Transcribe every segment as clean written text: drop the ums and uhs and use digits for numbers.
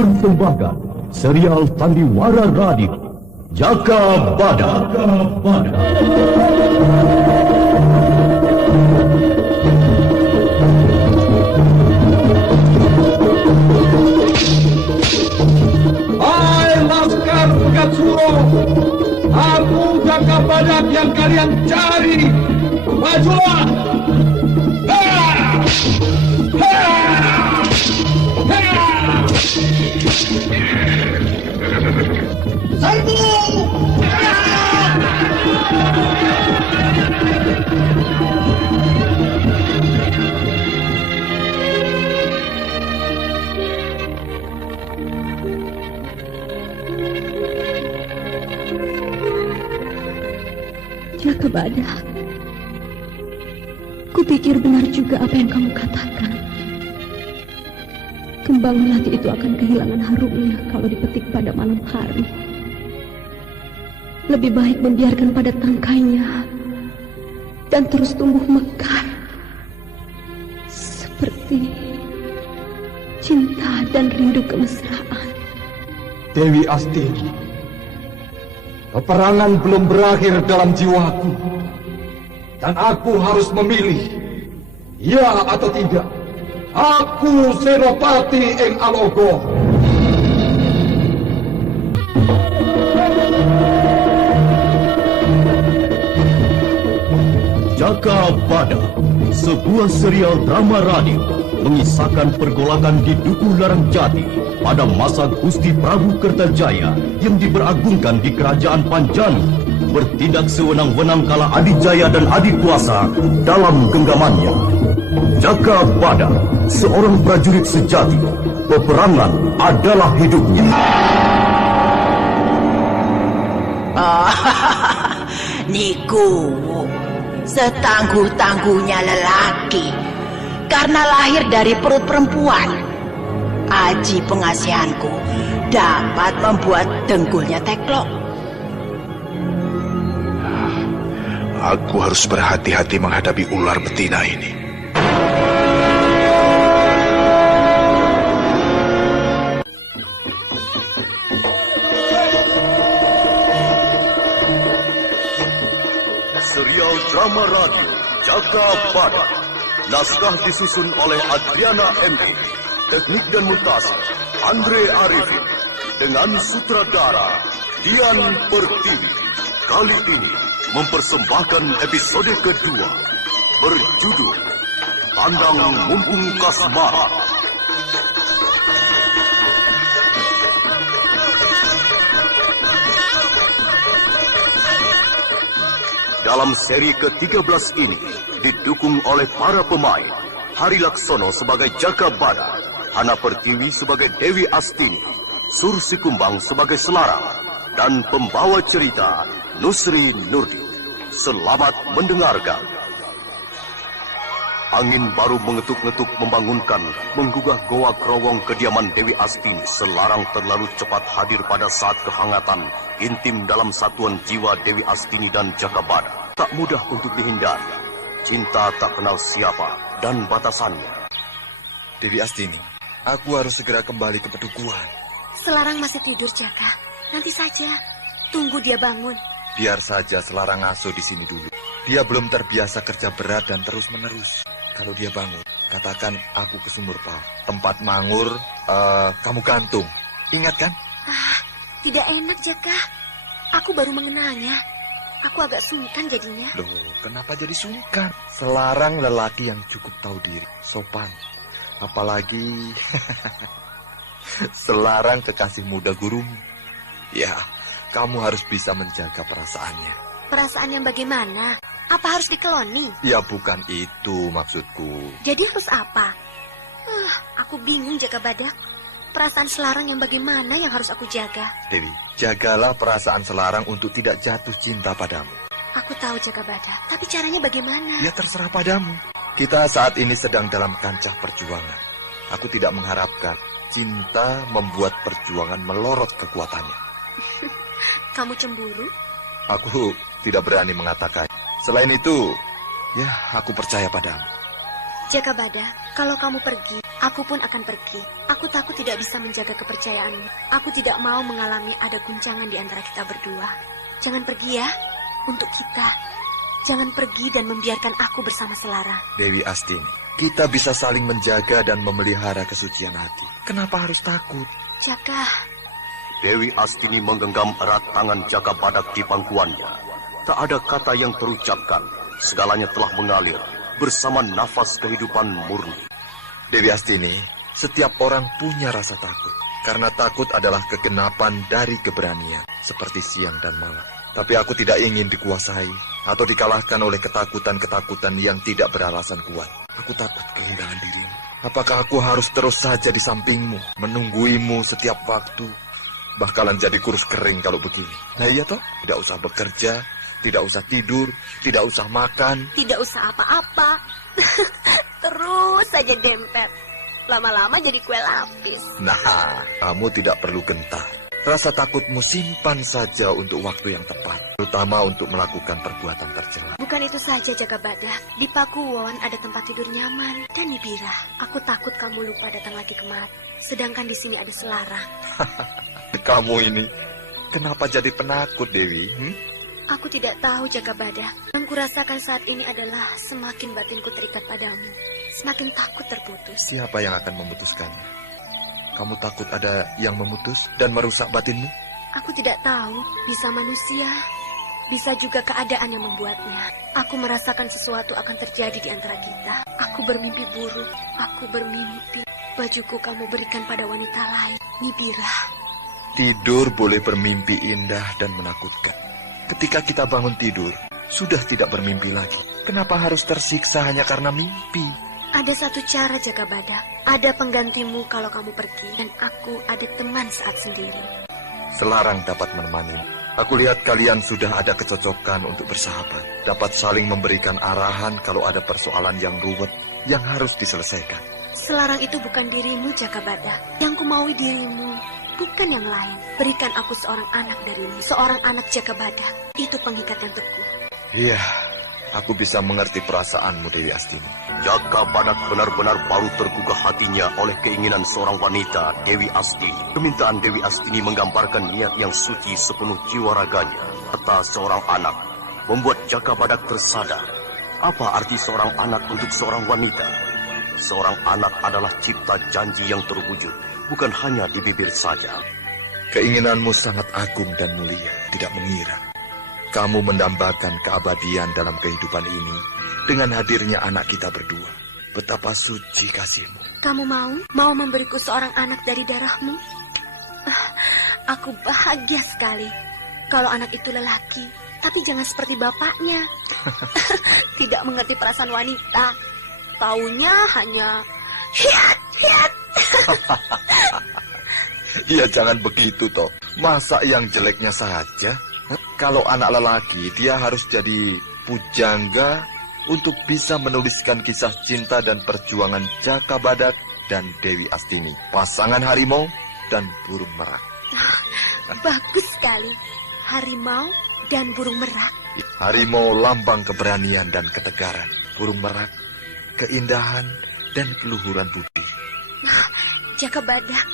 mempersembahkan serial Sandiwara Radio Jaka Badak. Hai Laskar Pegat Suro, aku Jaka Badak yang kalian cari. Majulah! Serbu! Jaka Badak, kupikir benar juga apa yang kamu katakan. Kembang melati itu akan kehilangan harumnya kalau dipetik pada malam hari. Lebih baik membiarkan pada tangkainya dan terus tumbuh mekar seperti cinta dan rindu kemesraan. Dewi Astini, peperangan belum berakhir dalam jiwaku, dan aku harus memilih, ya atau tidak. Aku Senopati ing Alogo. Jaka Badak, sebuah serial drama radio mengisahkan pergolakan di Dukuh Larang Jati pada masa Gusti Prabu Kertajaya yang diberagungkan di Kerajaan Panjanu, bertindak sewenang-wenang kala Adijaya dan Adikuasa dalam genggamannya. Jaka Badak, seorang prajurit sejati, peperangan adalah hidupnya. Niku, setangguh-tangguhnya lelaki, karena lahir dari perut perempuan. Aji pengasihanku dapat membuat dengkulnya teklok. Aku harus berhati-hati menghadapi ular betina ini. Serial drama radio Jaka Badak, naskah disusun oleh Adriana M.E., teknik dan montase Andre Arifin, dengan sutradara Dian Pertiwi. Kali ini mempersembahkan episode kedua berjudul Tandang Mumpung Kasmara. Dalam seri ke-13 ini didukung oleh para pemain Hari Laksono sebagai Jaka Badak, Hana Pertiwi sebagai Dewi Astini, Sursi Kumbang sebagai Selarang, dan pembawa cerita Nusri Nurdi. Selamat mendengarkan. Angin baru mengetuk-ngetuk membangunkan, menggugah goa kerowong kediaman Dewi Astini. Selarang terlalu cepat hadir pada saat kehangatan intim dalam satuan jiwa Dewi Astini dan Jaka Badak. Tak mudah untuk dihindari. Cinta tak kenal siapa dan batasannya. Dewi Astini, aku harus segera kembali ke pedukuhan. Selarang masih tidur, Jaka. Nanti saja. Tunggu dia bangun. Biar saja Selarang ngasuh di sini dulu. Dia belum terbiasa kerja berat dan terus-menerus. Kalau dia bangun, katakan aku ke Sumur Pal. Tempat Mangur, kamu gantung. Ingat kan? Tidak enak, Jaka. Aku baru mengenalnya. Aku agak sungkan jadinya. Loh, kenapa jadi sungkan? Selarang lelaki yang cukup tahu diri, sopan. Apalagi Selarang kekasih muda gurumu. Ya, kamu harus bisa menjaga perasaannya. Perasaan yang bagaimana? Apa harus dikeloni? Ya, bukan itu maksudku. Jadi harus apa? Aku bingung, Jaka Badak. Perasaan Selarang yang bagaimana yang harus aku jaga? Dewi, jagalah perasaan Selarang untuk tidak jatuh cinta padamu. Aku tahu, Jaka Badak, tapi caranya bagaimana? Ya terserah padamu. Kita saat ini sedang dalam kancah perjuangan. Aku tidak mengharapkan cinta membuat perjuangan melorot kekuatannya. Kamu cemburu? Aku tidak berani mengatakan. Selain itu, ya aku percaya padamu. Jaka Badak, kalau kamu pergi, Aku pun akan pergi. Aku takut tidak bisa menjaga kepercayaanmu. Aku tidak mau mengalami ada guncangan di antara kita berdua. Jangan pergi ya, untuk kita. Jangan pergi dan membiarkan aku bersama Selarang. Dewi Astini, kita bisa saling menjaga dan memelihara kesucian hati. Kenapa harus takut? Jaka, Dewi Astini menggenggam erat tangan Jaka Badak di pangkuannya. Tak ada kata yang terucapkan. Segalanya telah mengalir bersama nafas kehidupan murni. Dewi Astini, setiap orang punya rasa takut. Karena takut adalah kegenapan dari keberanian, seperti siang dan malam. Tapi aku tidak ingin dikuasai atau dikalahkan oleh ketakutan-ketakutan yang tidak beralasan kuat. Aku takut kehilangan dirimu. Apakah aku harus terus saja di sampingmu, menungguimu setiap waktu? Bakalan jadi kurus kering kalau begini. Nah iya toh, tidak usah bekerja, tidak usah tidur, tidak usah makan. tidak usah apa-apa. Terus saja dempet. Lama-lama jadi kue lapis. Nah, kamu tidak perlu gentar. Rasa takutmu simpan saja untuk waktu yang tepat, terutama untuk melakukan perbuatan tercela. Bukan itu saja, Jaka Badak. Di Pakuwon ada tempat tidur nyaman dan Nibira. Aku takut kamu lupa datang lagi kemari. Sedangkan di sini ada Selarang. Kamu ini, kenapa jadi penakut, Dewi? Aku tidak tahu, Jaka Badak. Yang kurasakan saat ini adalah semakin batinku terikat padamu, semakin takut terputus. Siapa yang akan memutuskannya? Kamu takut ada yang memutus dan merusak batinmu? Aku tidak tahu, bisa manusia, bisa juga keadaan yang membuatnya. Aku merasakan sesuatu akan terjadi di antara kita. Aku bermimpi buruk, aku bermimpi bajuku kamu berikan pada wanita lain, Nibira. Tidur boleh bermimpi indah dan menakutkan. Ketika kita bangun tidur, sudah tidak bermimpi lagi. Kenapa harus tersiksa hanya karena mimpi? Ada satu cara, Jaka Badak. Ada penggantimu kalau kamu pergi, dan aku ada teman saat sendiri. Selarang dapat menemani. Aku lihat kalian sudah ada kecocokan untuk bersahabat. Dapat saling memberikan arahan kalau ada persoalan yang ruwet yang harus diselesaikan. Selarang itu bukan dirimu, Jaka Badak. Yang kumaui dirimu, bukan yang lain. Berikan aku seorang anak darimu, seorang anak Jaka Badak. Itu pengikat yang teguh. Iya, aku bisa mengerti perasaanmu, Dewi Astini. Jaka Badak benar-benar baru tergugah hatinya oleh keinginan seorang wanita, Dewi Astini. Permintaan Dewi Astini menggambarkan niat yang suci sepenuh jiwa raganya. Kata seorang anak membuat Jaka Badak tersadar. Apa arti seorang anak untuk seorang wanita? Seorang anak adalah cipta janji yang terwujud, bukan hanya di bibir saja. Keinginanmu sangat agung dan mulia, tidak mengira. Kamu mendambakan keabadian dalam kehidupan ini dengan hadirnya anak kita berdua. Betapa suci kasihmu. Kamu mau memberiku seorang anak dari darahmu? Aku bahagia sekali. Kalau anak itu lelaki, tapi jangan seperti bapaknya. Tidak mengerti perasaan wanita. Taunya hanya hiat. Ya jangan begitu toh. Masa yang jeleknya saja? Kalau anak lelaki, dia harus jadi pujangga untuk bisa menuliskan kisah cinta dan perjuangan Jaka Badak dan Dewi Astini, pasangan harimau dan burung merak. Bagus sekali. Harimau dan burung merak. Harimau lambang keberanian dan ketegaran. Burung merak, keindahan dan keluhuran budi. Jaka Badak,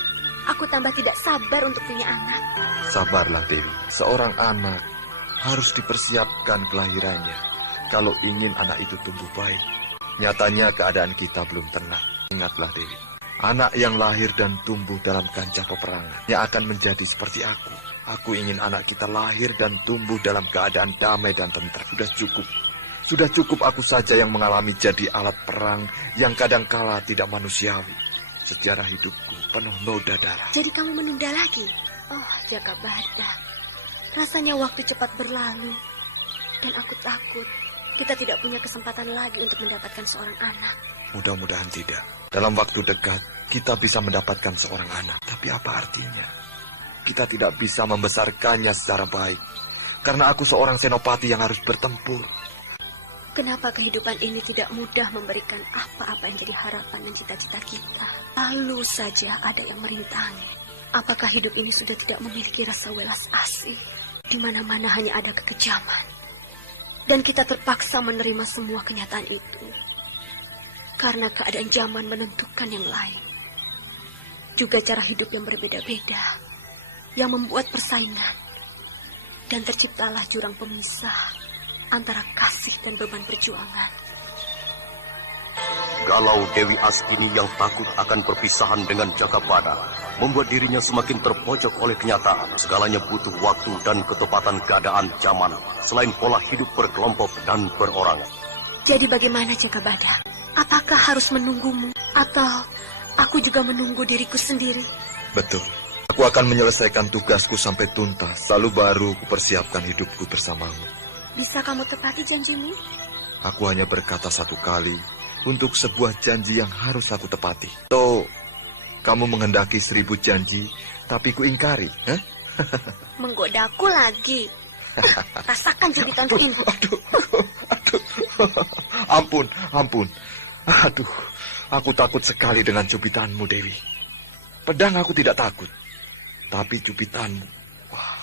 aku tambah tidak sabar untuk punya anak. Sabarlah Dewi, seorang anak harus dipersiapkan kelahirannya kalau ingin anak itu tumbuh baik. Nyatanya keadaan kita belum tenang. Ingatlah Dewi, anak yang lahir dan tumbuh dalam kancah peperangan yang akan menjadi seperti aku. Aku ingin anak kita lahir dan tumbuh dalam keadaan damai dan tentram. Sudah cukup aku saja yang mengalami jadi alat perang yang kadangkala tidak manusiawi. Sejarah hidupku penuh noda darah. Jadi kamu menunda lagi? Oh, Jaka Badak. Rasanya waktu cepat berlalu. Dan aku takut kita tidak punya kesempatan lagi untuk mendapatkan seorang anak. Mudah-mudahan tidak. Dalam waktu dekat, kita bisa mendapatkan seorang anak. Tapi apa artinya? Kita tidak bisa membesarkannya secara baik. Karena aku seorang senopati yang harus bertempur. Kenapa kehidupan ini tidak mudah memberikan apa-apa yang jadi harapan dan cita-cita kita? Lalu saja ada yang merintangi. Apakah hidup ini sudah tidak memiliki rasa welas asih? Di mana-mana hanya ada kekejaman. Dan kita terpaksa menerima semua kenyataan itu. Karena keadaan zaman menentukan yang lain. Juga cara hidup yang berbeda-beda, yang membuat persaingan. Dan terciptalah jurang pemisah antara kasih dan beban perjuangan. Galau Dewi Astini yang takut akan perpisahan dengan Jagabada membuat dirinya semakin terpojok oleh kenyataan. Segalanya butuh waktu dan ketepatan keadaan zaman, selain pola hidup berkelompok dan perorangan. Jadi bagaimana Jagabada? Apakah harus menunggumu? Atau aku juga menunggu diriku sendiri? Betul. Aku akan menyelesaikan tugasku sampai tuntas, lalu baru kupersiapkan hidupku bersamamu. Bisa kamu tepati janjimu? Aku hanya berkata satu kali untuk sebuah janji yang harus aku tepati. Atau kamu menghendaki 1000 janji, tapi ku ingkari, eh? Menggodaku lagi. Rasakan jubitanku ini. Aduh. Ampun. Aduh, aku takut sekali dengan cubitanmu, Dewi. Pedang aku tidak takut, tapi cubitanmu, wah,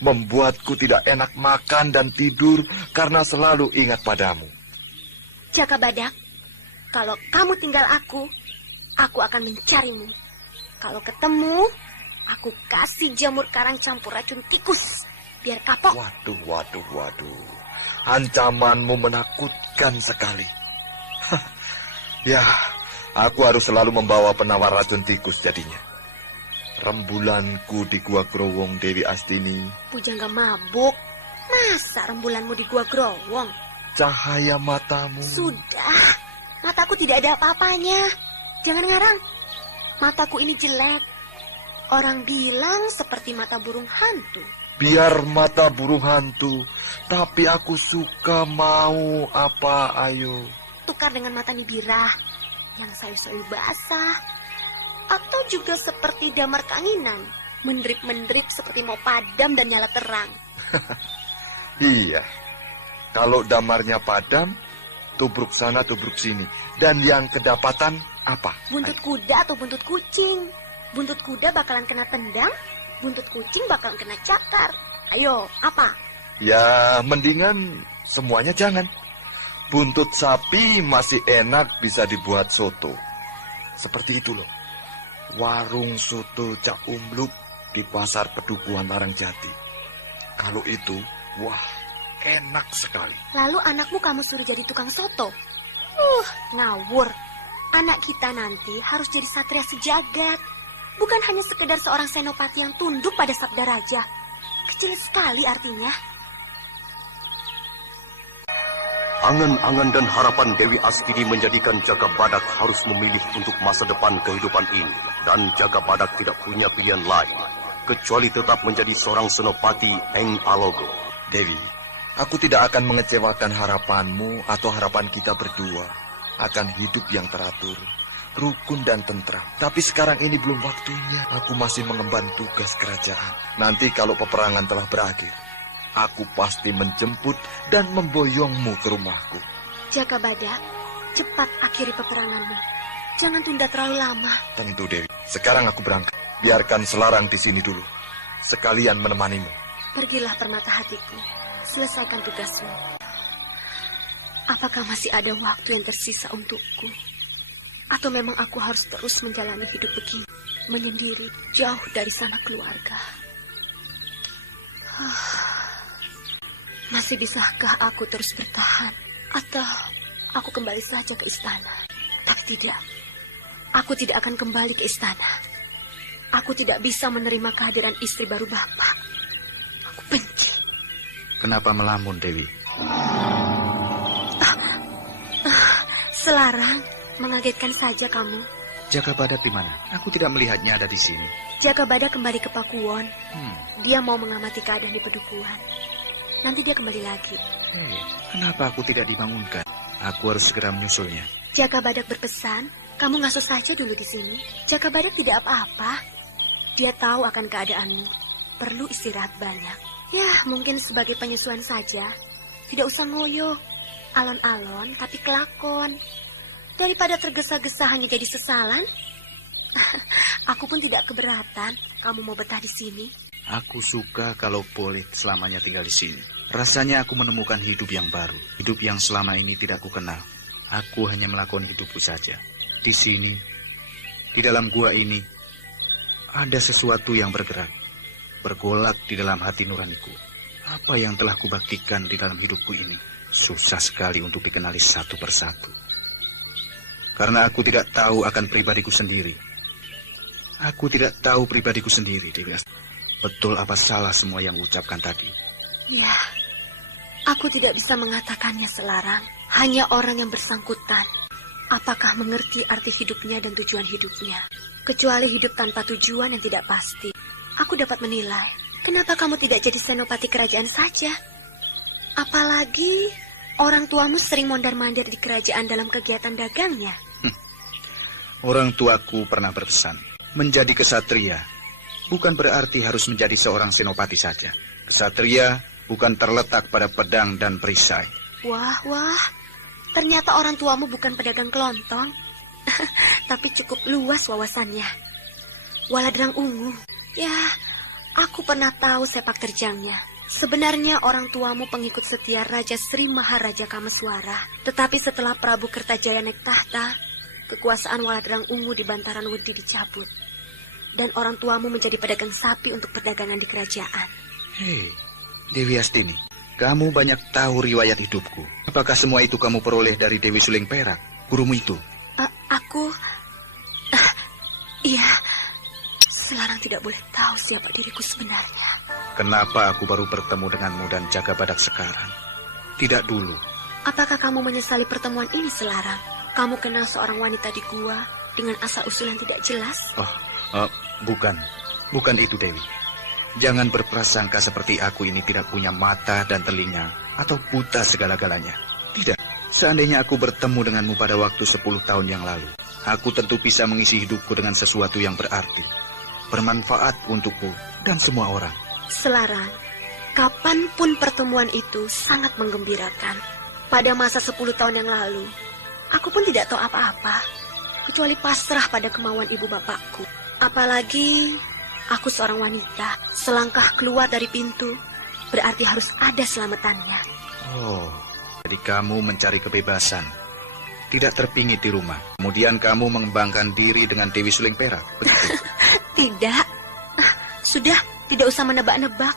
membuatku tidak enak makan dan tidur karena selalu ingat padamu. Jagabadak, kalau kamu tinggal aku akan mencarimu. Kalau ketemu, aku kasih jamur karang campur racun tikus, biar kapok. Waduh. Ancamanmu menakutkan sekali. Ya, aku harus selalu membawa penawar racun tikus jadinya. Rembulanku di Gua Growong Dewi Astini. Pujangga mabuk. Masa rembulanmu di Gua Growong? Cahaya matamu. Sudah, mataku tidak ada apa-apanya. Jangan ngarang. Mataku ini jelek. Orang bilang seperti mata burung hantu. Biar mata burung hantu, tapi aku suka mau apa, ayo. Tukar dengan mata nibirah yang sayu-sayu basah. Atau juga seperti damar kanginan, mendrip-mendrip seperti mau padam dan nyala terang. Iya, kalau damarnya padam, tubruk sana tubruk sini. Dan yang kedapatan apa? Buntut kuda atau buntut kucing. Buntut kuda bakalan kena tendang, buntut kucing bakalan kena cakar. Ayo, apa? Ya, mendingan semuanya jangan. Buntut sapi masih enak bisa dibuat soto. Seperti itu loh. Warung soto Cak Umluk di Pasar Pedukuhan Larangjati. Kalau itu, wah, enak sekali. Lalu anakmu kamu suruh jadi tukang soto? Ngawur. Anak kita nanti harus jadi satria sejagat. Bukan hanya sekedar seorang senopati yang tunduk pada sabda raja. Kecil sekali artinya. Angan-angan dan harapan Dewi Astini menjadikan Jagabadak harus memilih untuk masa depan kehidupan ini. Dan Jagabadak tidak punya pilihan lain, kecuali tetap menjadi seorang senopati Eng Alogo. Dewi, aku tidak akan mengecewakan harapanmu atau harapan kita berdua akan hidup yang teratur, rukun dan tentram. Tapi sekarang ini belum waktunya. Aku masih mengemban tugas kerajaan. Nanti kalau peperangan telah berakhir, aku pasti menjemput dan memboyongmu ke rumahku. Jagabadak, cepat akhiri peperanganmu. Jangan tunda terlalu lama. Tentu, Dewi. Sekarang aku berangkat. Biarkan Selarang di sini dulu. Sekalian menemanimu. Pergilah permata hatiku. Selesaikan tugasmu. Apakah masih ada waktu yang tersisa untukku? Atau memang aku harus terus menjalani hidup begini, menyendiri, jauh dari sana keluarga? Masih bisakah aku terus bertahan? Atau aku kembali saja ke istana? Tapi tidak. Aku tidak akan kembali ke istana. Aku tidak bisa menerima kehadiran istri baru Bapak. Aku benci. Kenapa melamun, Dewi? Selarang, mengagetkan saja kamu. Jagabadak di mana? Aku tidak melihatnya ada di sini. Jagabadak kembali ke Pakuwon. Dia mau mengamati keadaan di Pedukuhan. Nanti dia kembali lagi. Kenapa aku tidak dibangunkan? Aku harus segera menyusulnya. Jagabadak berpesan, kamu ngasuh saja dulu di sini. Jagabadak tidak apa-apa. Dia tahu akan keadaanmu. Perlu istirahat banyak. Ya, mungkin sebagai penyesuaian saja. Tidak usah ngoyo. Alon-alon, tapi kelakon. Daripada tergesa-gesa hanya jadi sesalan. Aku pun tidak keberatan kamu mau betah di sini. Aku suka kalau boleh selamanya tinggal di sini. Rasanya aku menemukan hidup yang baru. Hidup yang selama ini tidak ku kenal. Aku hanya melakukan hidupku saja. Di sini, di dalam gua ini, ada sesuatu yang bergerak, bergolak di dalam hati nuraniku. Apa yang telah kubaktikan di dalam hidupku ini susah sekali untuk dikenali satu persatu. Karena aku tidak tahu akan pribadiku sendiri. Aku tidak tahu pribadiku sendiri, Dewi Astini. Betul apa salah semua yang ucapkan tadi? Ya, aku tidak bisa mengatakannya, Selarang. Hanya orang yang bersangkutan. Apakah mengerti arti hidupnya dan tujuan hidupnya? Kecuali hidup tanpa tujuan yang tidak pasti. Aku dapat menilai, kenapa kamu tidak jadi senopati kerajaan saja? Apalagi orang tuamu sering mondar-mandir di kerajaan dalam kegiatan dagangnya. Orang tuaku pernah berpesan, menjadi kesatria bukan berarti harus menjadi seorang senopati saja. Kesatria bukan terletak pada pedang dan perisai. Wah, ternyata orang tuamu bukan pedagang kelontong, tapi cukup luas wawasannya. Waladrang Ungu, ya, aku pernah tahu sepak terjangnya. Sebenarnya orang tuamu pengikut setia Raja Sri Maharaja Kameswara. Tetapi setelah Prabu Kertajaya naik tahta, kekuasaan Waladrang Ungu di Bantaran Wedi dicabut. Dan orang tuamu menjadi pedagang sapi untuk perdagangan di kerajaan. Hei, Dewi Astini, kamu banyak tahu riwayat hidupku. Apakah semua itu kamu peroleh dari Dewi Suling Perak, gurumu itu? Iya, Selarang tidak boleh tahu siapa diriku sebenarnya. Kenapa aku baru bertemu denganmu dan Jaga Badak sekarang? Tidak dulu. Apakah kamu menyesali pertemuan ini, Selarang? Kamu kenal seorang wanita di gua dengan asal-usul yang tidak jelas? Bukan itu, Dewi. Jangan berprasangka seperti aku ini tidak punya mata dan telinga atau buta segala-galanya. Tidak. Seandainya aku bertemu denganmu pada waktu 10 tahun yang lalu, aku tentu bisa mengisi hidupku dengan sesuatu yang berarti, bermanfaat untukku dan semua orang. Selarang, kapanpun pertemuan itu sangat menggembirakan. Pada masa 10 tahun yang lalu, aku pun tidak tahu apa-apa, kecuali pasrah pada kemauan ibu bapakku. Apalagi aku seorang wanita, selangkah keluar dari pintu berarti harus ada selamatannya. Oh, jadi kamu mencari kebebasan, tidak terpingit di rumah. Kemudian kamu mengembangkan diri dengan Dewi Suling Perak, betul? Tidak. Sudah, tidak usah menebak-nebak.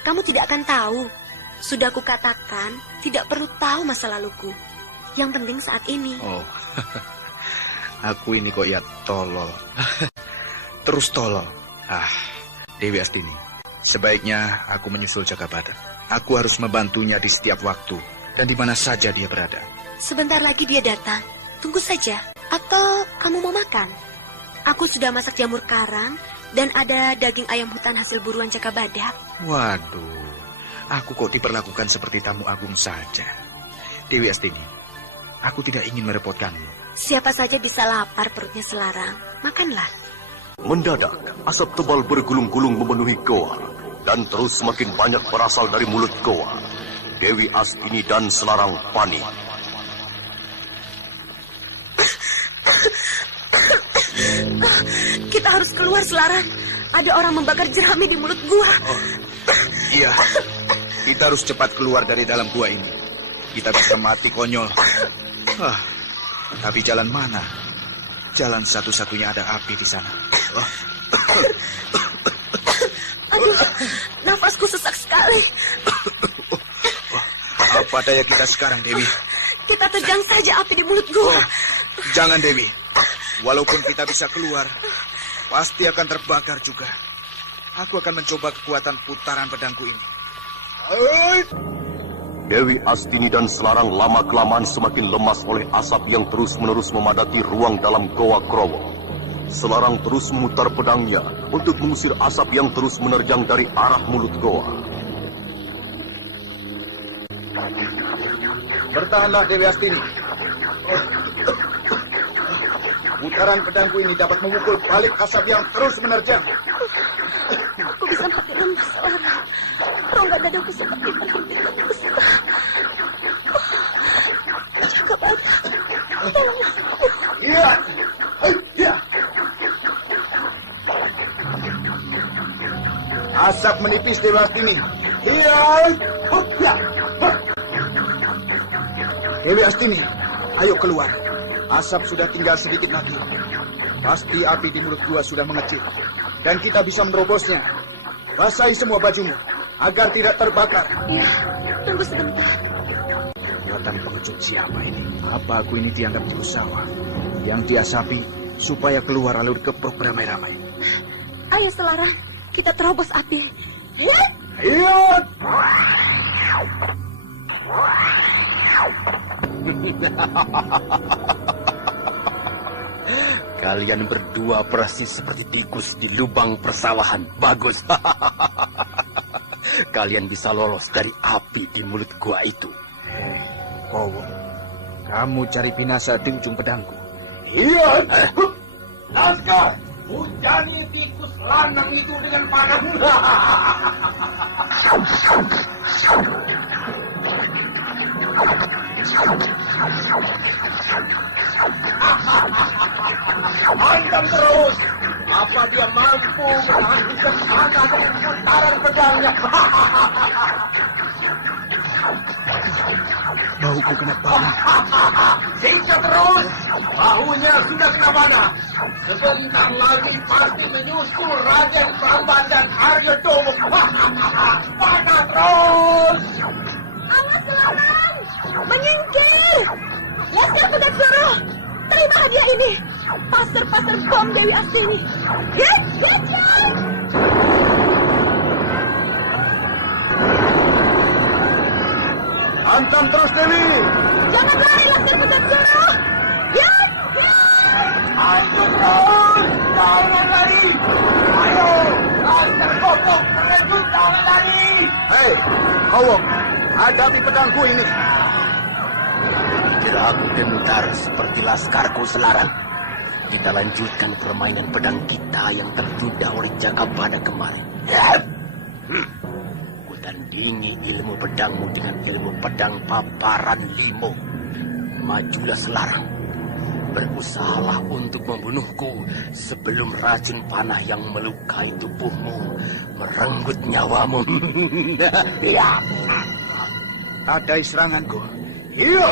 Kamu tidak akan tahu. Sudah aku katakan, tidak perlu tahu masa laluku. Yang penting saat ini. Oh, aku ini kok ya tolol. Terus tolol. Dewi Astini, sebaiknya aku menyusul Jaga Badak. Aku harus membantunya di setiap waktu dan di mana saja dia berada. Sebentar lagi dia datang. Tunggu saja. Atau kamu mau makan? Aku sudah masak jamur karang dan ada daging ayam hutan hasil buruan Jaga Badak. Waduh, aku kok diperlakukan seperti tamu agung saja. Dewi Astini, aku tidak ingin merepotkanmu. Siapa saja bisa lapar perutnya Selarang. Makanlah. Mendadak, asap tebal bergulung-gulung memenuhi goa, dan terus semakin banyak berasal dari mulut goa. Dewi Astini dan Selarang panik. Kita harus keluar, Selarang. Ada orang membakar jerami di mulut gua. Oh, iya, kita harus cepat keluar dari dalam gua ini. Kita bisa mati konyol. Tapi jalan mana? Jalan satu-satunya ada api di sana. Aduh, nafasku sesak sekali. Apa daya kita sekarang, Dewi? Kita terjang saja api di mulut gua. Jangan, Dewi. Walaupun kita bisa keluar, pasti akan terbakar juga. Aku akan mencoba kekuatan putaran pedangku ini. Dewi Astini dan Selarang lama-kelamaan semakin lemas oleh asap yang terus-menerus memadati ruang dalam goa Krowo. Selarang terus memutar pedangnya untuk mengusir asap yang terus menerjang dari arah mulut goa. Bertahanlah, Dewi Astini. Putaran pedangku ini dapat memukul balik asap yang terus menerjang. Aku bisa mati lemas, Selarang. Rongga dadaku seperti terhembus. Jaga Badak, tolonglah aku. Iya. Asap menipis, Dewi Astini. Iya. Dewi Astini, Ayo keluar. Asap sudah tinggal sedikit lagi. Pasti api di mulut gua sudah mengecil. Dan kita bisa menerobosnya. Basahi semua bajumu agar tidak terbakar. Ya, tunggu sebentar. Buatan pengecut siapa ini? Apa aku ini dianggap berusaha? Yang diasapi supaya keluar lalu dikeprok beramai-ramai. Ayo Selarang, kita terobos api. Ya. Iya. Kalian berdua persis seperti tikus di lubang persawahan. Bagus. Kalian bisa lolos dari api di mulut gua itu. Kowo, kamu cari binasa di ujung pedangku. Iya. Naskah, hujani tikus lanang itu dengan panah. Hantam terus. Apa dia mampu menghancurkan tanah dengan putaran pedangnya? Bauku kena panah. Siksa terus. Bahunya sudah kena panah. Sebentar lagi pasti menyusul Raden Bamban dan Arya Domo. Panah terus. Awas Selarang, menyingkir. Laskar Pedang Suro, terima hadiah ini. Pasar-pasar bom Dewi Astini. Hit. Hantam terus Dewi. Jangan lari Laskar Pedang Suro. Hit. Hantam terus. Jangan lari. Ayo, Laskar Gobok terkejut, jangan lari. Hei, Kowo, hadapi pedangku ini. Kira aku gentar seperti laskarku Selarang. Kita lanjutkan permainan pedang kita yang tertunda oleh Jagabana kemarin. Ku tandingi ilmu pedangmu dengan ilmu pedang paparan limo. Majulah Selarang. Berusahalah untuk membunuhku sebelum racun panah yang melukai tubuhmu merenggut nyawamu. Ya. Ada seranganku. Iya.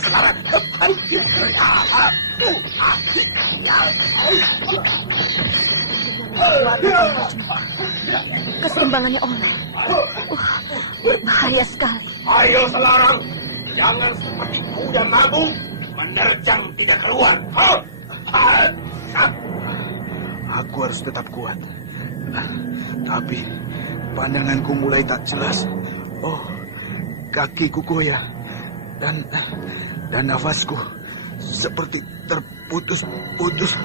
Selarang. Keseimbangannya oleh. Berbahaya sekali. Ayo Selarang, jangan seperti kuda mabuk menerjang tidak keluar. Aku harus tetap kuat. Tapi pandanganku mulai tak jelas. Oh, kakiku goyah dan nafasku seperti terputus-putus.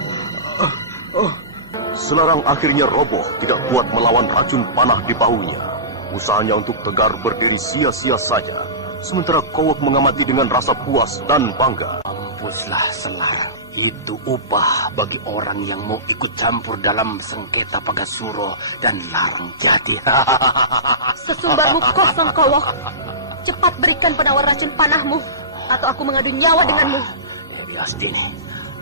Selarang akhirnya roboh, tidak kuat melawan racun panah di bahunya. Usahanya untuk tegar berdiri sia-sia saja. Sementara Kowo mengamati dengan rasa puas dan bangga. Mampuslah Selarang. Itu upah bagi orang yang mau ikut campur dalam sengketa Pagasuro dan Larang Jati. Sesumbarmu kosong, Kowo. Cepat berikan penawar racun panahmu, atau aku mengadu nyawa denganmu. Dewi Astini,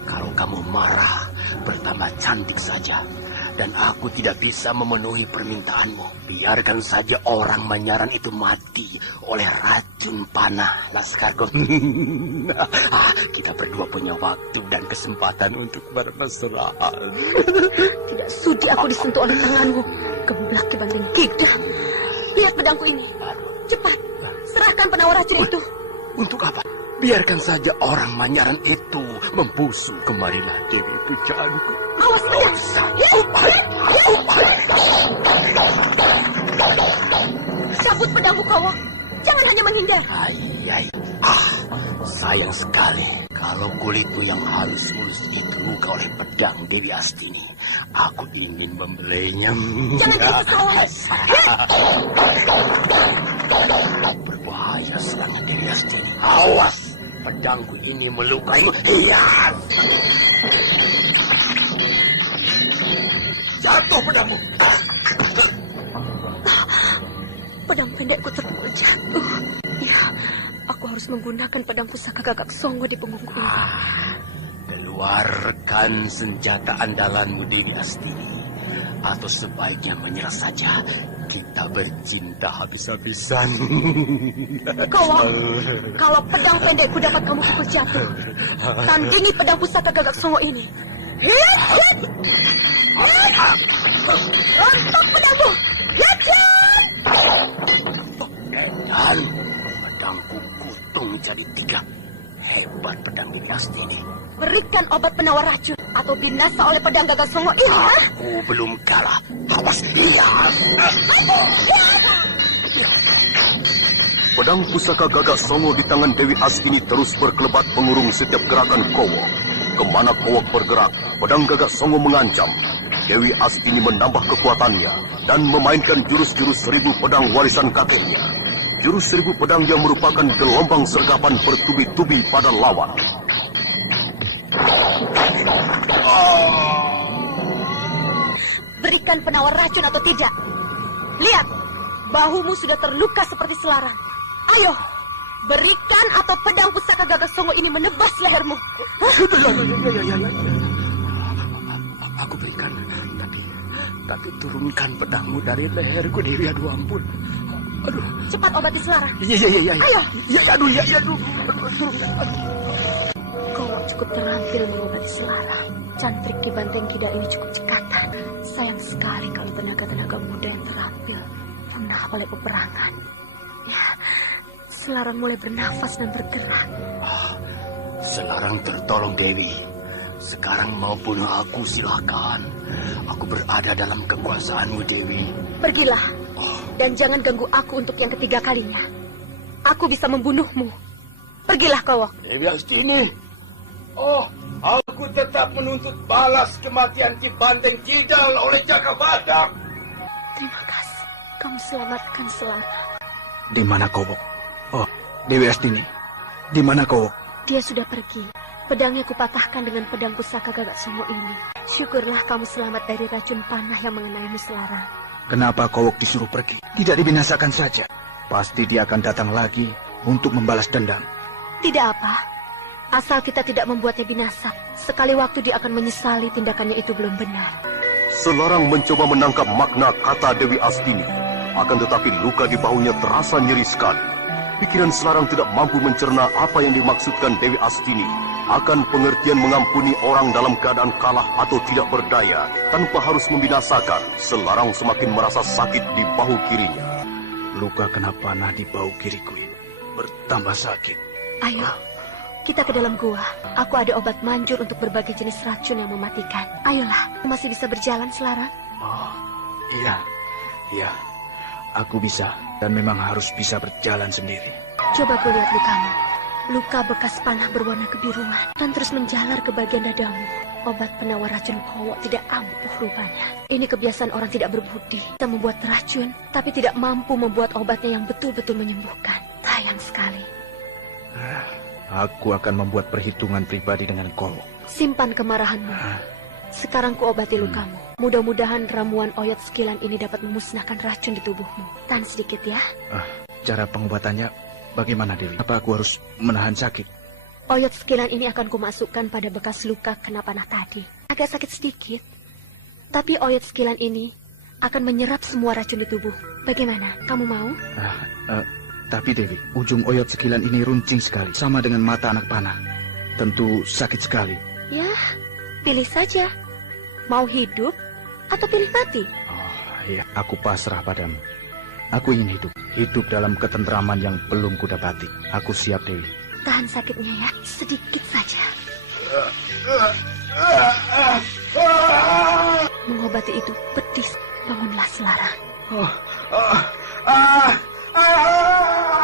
kalau kamu marah, bertambah cantik saja. Dan aku tidak bisa memenuhi permintaanmu. Biarkan saja orang Manyaran itu mati oleh racun panah, Laskargo. Kita berdua punya waktu dan kesempatan untuk bermesraan. Tidak sudi aku disentuh oleh tanganmu. Geblak dibanding gigdah. Lihat pedangku ini. Cepat, serahkan penawar racun itu. Untuk apa? Biarkan saja orang Manyaran itu membusuk kemarilah Dewi pujaanku. Awas pedang. Cabut pedangmu, Kowo. Jangan hanya menghindar. Sayang sekali kalau kulitku yang halus mulus diluka oleh pedang Dewi Astini. Aku ingin membelainya. Jangan gitu, Berbahaya serangan Dewi Astini. Awas, pedangku ini melukaimu. Iya. Jatuh pedangmu. Pedang pendekku terpukul jatuh. Ya, aku harus menggunakan pedang pusaka Gagak Songo di punggungku ini. Keluarkan senjata andalanmu Dewi Astini. Atau sebaiknya menyerah saja. Kita bercinta habis-habisan. Kowok, kalau pedang pendekku dapat kamu pukul jatuh, tandingi pedang pusaka Gagak Songo ini. Rontok pedangmu. Dan pedangku kutung jadi 3. Hebat pedang ini Astini. Berikan obat penawar racun atau binasa oleh pedang Gagak Songo ini. Aku belum kalah. Awas lihat. Pedang pusaka Gagak Songo di tangan Dewi Astini terus berkelebat mengurung setiap gerakan Kowok. Kemana Kowok bergerak, pedang Gagak Songo mengancam. Dewi Astini menambah kekuatannya dan memainkan jurus-jurus 1000 pedang warisan kakeknya. Jurus 1000 pedang yang merupakan gelombang sergapan bertubi-tubi pada lawan. Berikan penawar racun atau tidak. Lihat, bahumu sudah terluka seperti selarang. Ayo, berikan atau pedang pusaka Gagak Songo ini menebas lehermu. Aku berikan. Tapi turunkan pedangmu dari leherku, Dewi. Aduh, ampun. Aduh. Cepat obati selarang. Iya. Ayo. Aduh. Kau cukup terampil mengobati selarang. Cantrik di Banteng Kida ini cukup cekatan. Sayang sekali kalau tenaga-tenaga muda yang terampil punah oleh peperangan. Ya, selarang mulai bernafas dan bergerak. Selarang tertolong, Dewi. Sekarang mau bunuh aku, silakan. Aku berada dalam kekuasaanmu, Dewi. Pergilah. Dan jangan ganggu aku untuk yang ketiga kalinya. Aku bisa membunuhmu. Pergilah, Kowok. Dewi Astini. Aku tetap menuntut balas kematian Ki Banteng Kidal oleh Jaka Badak. Terima kasih. Kamu selamatkan selarang. Di mana Kowok? Oh, Dewi Astini. Di mana Kowok? Dia sudah pergi. Pedangnya kupatahkan dengan pedang pusaka Gagak Songo ini. Syukurlah kamu selamat dari racun panah yang mengenaimu, selarang. Kenapa Kowok disuruh pergi? Tidak dibinasakan saja. Pasti dia akan datang lagi untuk membalas dendam. Tidak apa. Asal kita tidak membuatnya binasa. Sekali waktu dia akan menyesali tindakannya itu belum benar. Selarang mencoba menangkap makna kata Dewi Astini. Akan tetapi luka di bahunya terasa nyeri sekali. Pikiran Selarang tidak mampu mencerna apa yang dimaksudkan Dewi Astini. Akan pengertian mengampuni orang dalam keadaan kalah atau tidak berdaya tanpa harus membinasakan. Selarang semakin merasa sakit di bahu kirinya. Luka kena panah di bahu kiriku ini bertambah sakit. Ayo, kita ke dalam gua. Aku ada obat manjur untuk berbagai jenis racun yang mematikan. Ayolah, masih bisa berjalan, Selarang? Oh, iya. Aku bisa dan memang harus bisa berjalan sendiri. Coba ku lihat lukamu. Luka bekas panah berwarna kebiruan dan terus menjalar ke bagian dadamu. Obat penawar racun Kowok tidak ampuh rupanya. Ini kebiasaan orang tidak berbudi. Kita membuat racun, tapi tidak mampu membuat obatnya yang betul-betul menyembuhkan. Sayang sekali. Aku akan membuat perhitungan pribadi dengan Kowok. Simpan kemarahanmu. Sekarang ku obati lukamu. Mudah-mudahan ramuan oyot sekilan ini dapat memusnahkan racun di tubuhmu. Tahan sedikit ya. Cara pengobatannya bagaimana, Dewi? Apa aku harus menahan sakit? Oyot sekilan ini akan kumasukkan pada bekas luka kena panah tadi. Agak sakit sedikit. Tapi oyot sekilan ini akan menyerap semua racun di tubuh. Bagaimana? Kamu mau? Tapi Dewi, ujung oyot sekilan ini runcing sekali. Sama dengan mata anak panah. Tentu sakit sekali. Ya, pilih saja. Mau hidup atau pilih mati? Iya, aku pasrah padamu. Aku ingin hidup. Hidup dalam ketentraman yang belum kudapati. Aku siap, Dewi. Tahan sakitnya ya, sedikit saja. Mengobati itu pedih. Bangunlah, Selarang.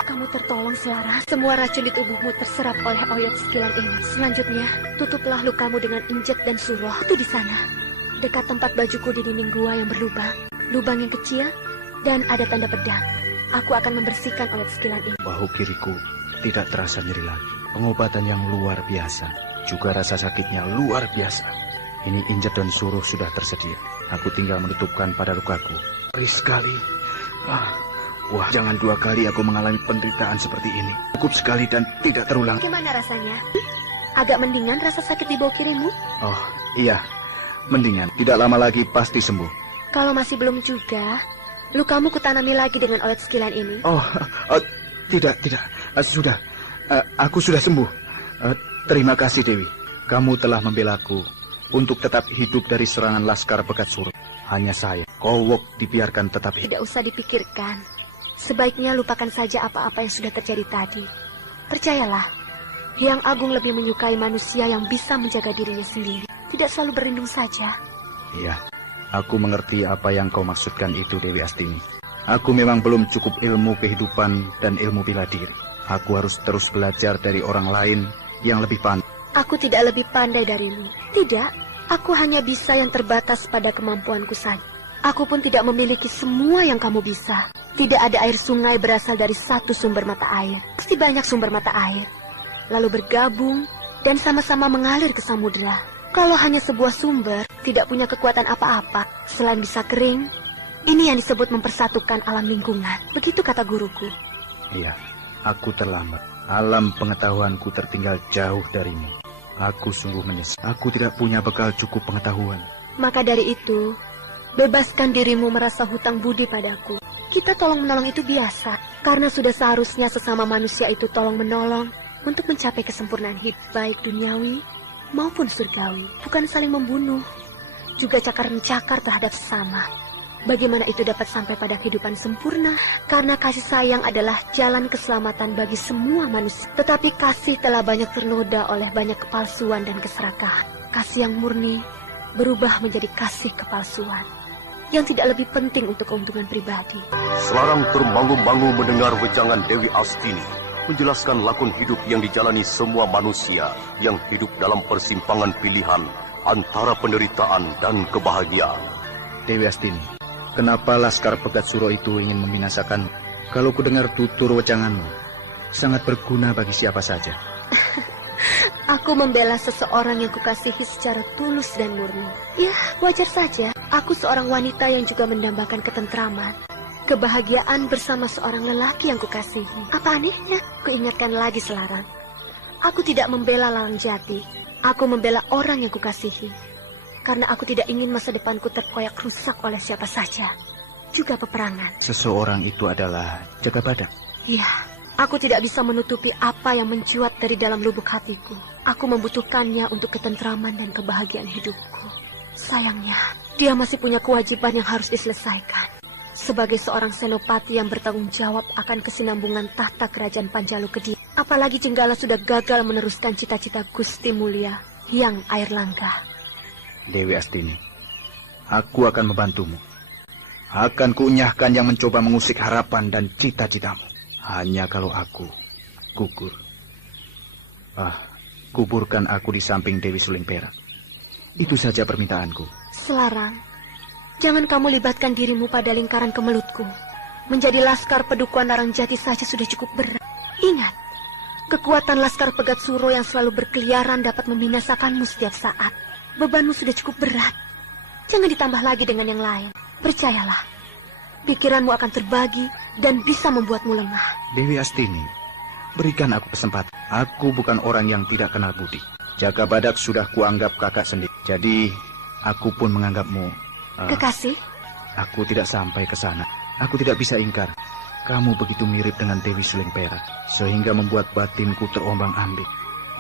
Kamu tertolong, Selarang. Semua racun di tubuhmu terserap oleh oyot sekilan ini. Selanjutnya, tutuplah lukamu dengan injek dan suroh. Itu di sana, dekat tempat bajuku di dinding gua yang berlubang. Lubang yang kecil dan ada tanda pedang. Aku akan membersihkan oyot sekilan ini. Bahu kiriku tidak terasa nyeri lagi. Pengobatan yang luar biasa. Juga rasa sakitnya luar biasa. Ini injek dan suruh sudah tersedia. Aku tinggal menutupkan pada lukaku. Perih sekali. Wah, jangan 2 kali aku mengalami penderitaan seperti ini. Cukup sekali dan tidak terulang. Gimana rasanya? Agak mendingan rasa sakit di bahu kirimu? Oh, iya. Mendingan. Tidak lama lagi pasti sembuh. Kalau masih belum juga, Lukamu kutanami lagi dengan olet sekilan ini. Tidak. Sudah. Aku sudah sembuh. Terima kasih, Dewi. Kamu telah membelaku untuk tetap hidup dari serangan Laskar Pegat Suro. Hanya saya, Kowok, dibiarkan tetap hidup. Tidak usah dipikirkan. Sebaiknya lupakan saja apa-apa yang sudah terjadi tadi. Percayalah, Hyang Agung lebih menyukai manusia yang bisa menjaga dirinya sendiri. Tidak selalu berlindung saja. Iya, aku mengerti apa yang kau maksudkan itu, Dewi Astini. Aku memang belum cukup ilmu kehidupan dan ilmu bela diri. Aku harus terus belajar dari orang lain yang lebih pandai. Aku tidak lebih pandai darimu. Tidak, aku hanya bisa yang terbatas pada kemampuanku saja. Aku pun tidak memiliki semua yang kamu bisa. Tidak ada air sungai berasal dari satu sumber mata air. Pasti banyak sumber mata air. Lalu bergabung dan sama-sama mengalir ke samudera. Kalau hanya sebuah sumber, tidak punya kekuatan apa-apa. Selain bisa kering, ini yang disebut mempersatukan alam lingkungan. Begitu kata guruku. Iya, aku terlambat. Alam pengetahuanku tertinggal jauh darimu. Aku sungguh menyesal. Aku tidak punya bekal cukup pengetahuan. Maka dari itu, bebaskan dirimu merasa hutang budi padaku. Kita tolong-menolong itu biasa. Karena sudah seharusnya sesama manusia itu tolong-menolong untuk mencapai kesempurnaan hidup baik duniawi maupun surgawi. Bukan saling membunuh, juga cakar-mencakar terhadap sesama. Bagaimana itu dapat sampai pada kehidupan sempurna? Karena kasih sayang adalah jalan keselamatan bagi semua manusia. Tetapi kasih telah banyak ternoda oleh banyak kepalsuan dan keserakahan. Kasih yang murni berubah menjadi kasih kepalsuan yang tidak lebih penting untuk keuntungan pribadi. Selarang termangu-mangu mendengar wejangan Dewi Astini menjelaskan lakon hidup yang dijalani semua manusia yang hidup dalam persimpangan pilihan antara penderitaan dan kebahagiaan. Dewi Astini, kenapa Laskar Pegat Suro itu ingin membinasakan? Kalau ku dengar tutur wejanganmu, sangat berguna bagi siapa saja. Aku membela seseorang yang kukasihi secara tulus dan murni. Ya, wajar saja. Aku seorang wanita yang juga mendambakan ketentraman, kebahagiaan bersama seorang lelaki yang kukasihi. Apa anehnya? Kuingatkan lagi Selarang. Aku tidak membela lalang jati. Aku membela orang yang kukasihi. Karena aku tidak ingin masa depanku terkoyak rusak oleh siapa saja. Juga peperangan. Seseorang itu adalah Jaka Badak. Ya, aku tidak bisa menutupi apa yang mencuat dari dalam lubuk hatiku. Aku membutuhkannya untuk ketentraman dan kebahagiaan hidupku. Sayangnya, dia masih punya kewajiban yang harus diselesaikan. Sebagai seorang senopati yang bertanggung jawab akan kesinambungan tahta kerajaan Panjalu Kediri. Apalagi Jenggala sudah gagal meneruskan cita-cita Gusti Mulia, Hyang Airlangga. Dewi Astini, aku akan membantumu. Akan kunyahkan yang mencoba mengusik harapan dan cita-citamu. Hanya kalau aku gugur. Kuburkan aku di samping Dewi Suling Perak. Itu saja permintaanku. Selarang, jangan kamu libatkan dirimu pada lingkaran kemelutku. Menjadi laskar Pedukuhan Larangjati saja sudah cukup berat. Ingat, kekuatan Laskar Pegat Suro yang selalu berkeliaran dapat membinasakanmu setiap saat. Bebanmu sudah cukup berat. Jangan ditambah lagi dengan yang lain. Percayalah, pikiranmu akan terbagi dan bisa membuatmu lemah. Dewi Astini, berikan aku kesempatan. Aku bukan orang yang tidak kenal budi. Jaka Badak sudah kuanggap kakak sendiri. Jadi, aku pun menganggapmu... Kekasih? Aku tidak sampai ke sana. Aku tidak bisa ingkar. Kamu begitu mirip dengan Dewi Suling Perak, sehingga membuat batinku terombang-ambing.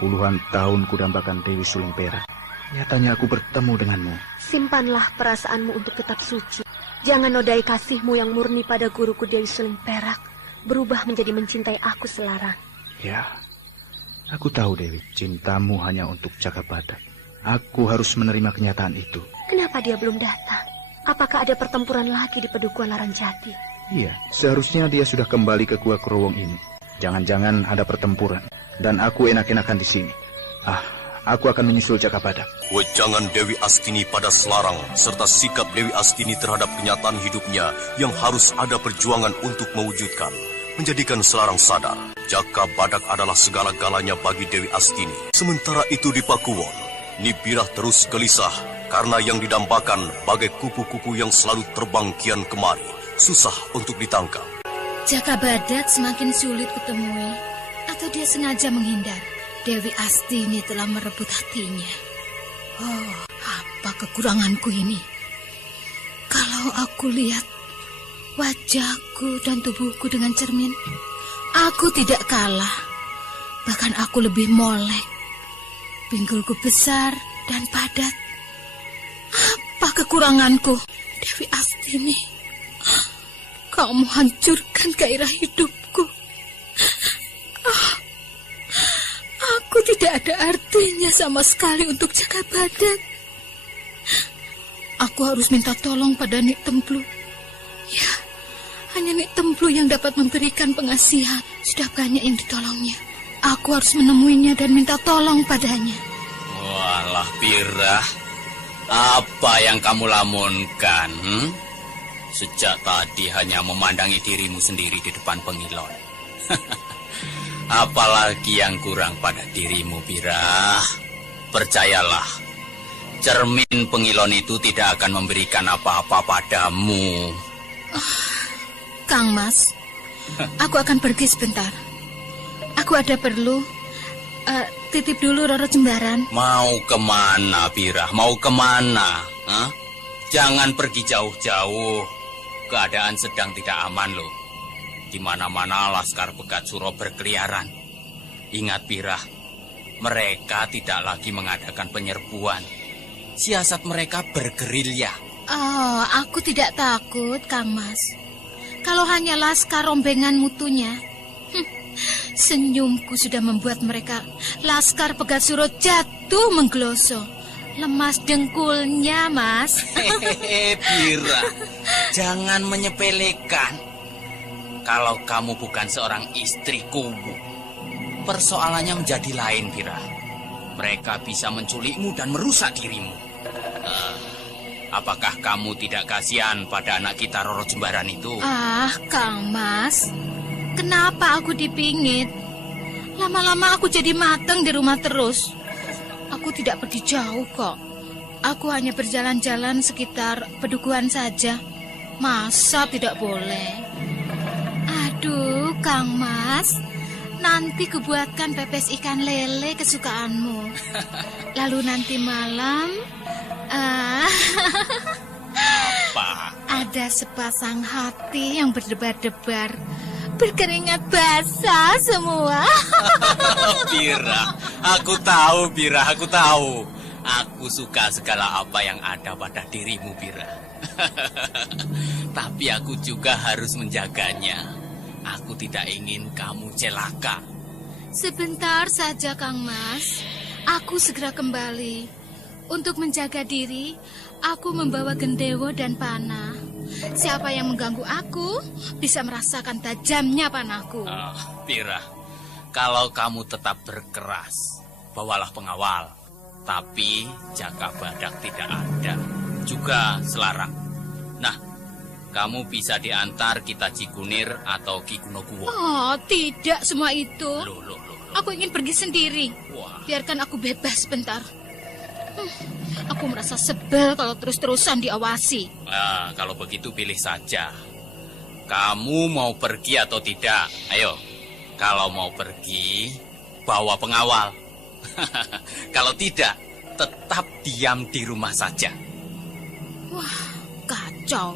Puluhan tahun kudambakan Dewi Suling Perak. Nyatanya aku bertemu denganmu. Simpanlah perasaanmu untuk tetap suci. Jangan nodai kasihmu yang murni pada guruku Dewi Suling Perak berubah menjadi mencintai aku Selarang. Ya, aku tahu Dewi, cintamu hanya untuk Jaka Badak. Aku harus menerima kenyataan itu. Kenapa dia belum datang? Apakah ada pertempuran lagi di Pedukuhan Larangjati? Iya, seharusnya dia sudah kembali ke Gua Krowong ini. Jangan-jangan ada pertempuran, dan aku enak-enakan di sini. Aku akan menyusul Jaka Badak. Wejangan Dewi Astini pada Selarang, serta sikap Dewi Astini terhadap kenyataan hidupnya yang harus ada perjuangan untuk mewujudkan, menjadikan Selarang sadar, Jaka Badak adalah segala-galanya bagi Dewi Astini. Sementara itu di Pakuwon, Nibirah terus gelisah karena yang didambakan bagai kupu-kupu yang selalu terbang kian kemari, susah untuk ditangkap. Jaka Badak semakin sulit kutemui, atau dia sengaja menghindar. Dewi Astini telah merebut hatinya. Apa kekuranganku ini? Kalau aku lihat Wajahku dan tubuhku dengan cermin. Aku tidak kalah. Bahkan aku lebih molek. Pinggulku besar dan padat. Apa kekuranganku? Dewi Astini, kamu hancurkan gairah hidupku. Aku tidak ada artinya sama sekali untuk Jaka Badak. Aku harus minta tolong pada Nik Templu. Ya, hanya Nik Templu yang dapat memberikan pengasihan. Sudah banyak yang ditolongnya. Aku harus menemuinya dan minta tolong padanya. Walah, Pira, apa yang kamu lamunkan? Sejak tadi hanya memandangi dirimu sendiri di depan pengilon. Apalagi yang kurang pada dirimu, Pira. Percayalah, cermin pengilon itu tidak akan memberikan apa-apa padamu. Kang Mas, aku akan pergi sebentar. Aku ada perlu. Titip dulu Roro Jembaran. Mau kemana, Pira? Mau kemana? Hah? Jangan pergi jauh-jauh. Keadaan sedang tidak aman loh. Di mana-mana Laskar Pegat Suro berkeliaran. Ingat, Pira, mereka tidak lagi mengadakan penyerbuan. Siasat mereka bergerilya. Oh, aku tidak takut, Kang Mas. Kalau hanya Laskar rombengan mutunya. Senyumku sudah membuat mereka Laskar Pegat Suro jatuh menggeloso. Lemas dengkulnya, Mas. Hehehe, Pira, jangan menyepelekan. Kalau kamu bukan seorang istri kubu, persoalannya menjadi lain, Pira. Mereka bisa menculikmu dan merusak dirimu. Apakah kamu tidak kasihan pada anak kita Roro Jembaran itu? Kang Mas, kenapa aku dipingit? Lama-lama aku jadi mateng di rumah terus. Aku tidak pergi jauh kok. Aku hanya berjalan-jalan sekitar pedukuhan saja. Masa tidak boleh? Aduh, Kang Mas, nanti kubuatkan pepes ikan lele kesukaanmu. Lalu nanti malam, ada sepasang hati yang berdebar-debar, berkeringat basah semua. Pira, aku tahu, Pira, aku tahu. Aku suka segala apa yang ada pada dirimu, Pira. Tapi aku juga harus menjaganya. Aku tidak ingin kamu celaka. Sebentar saja, Kang Mas. Aku segera kembali. Untuk menjaga diri, aku membawa gendewo dan panah. Siapa yang mengganggu aku bisa merasakan tajamnya panahku. Pira, kalau kamu tetap berkeras, bawalah pengawal. Tapi Jaka Badak tidak ada. Juga Selarang. Nah, kamu bisa diantar kita Cikunir atau Ki Gunokuwo. Oh, tidak semua itu. Loh. Aku ingin pergi sendiri. Wah. Biarkan aku bebas sebentar. Aku merasa sebel kalau terus-terusan diawasi. Kalau begitu pilih saja. Kamu mau pergi atau tidak? Ayo, kalau mau pergi, bawa pengawal. Kalau tidak, tetap diam di rumah saja. Wah, kacau.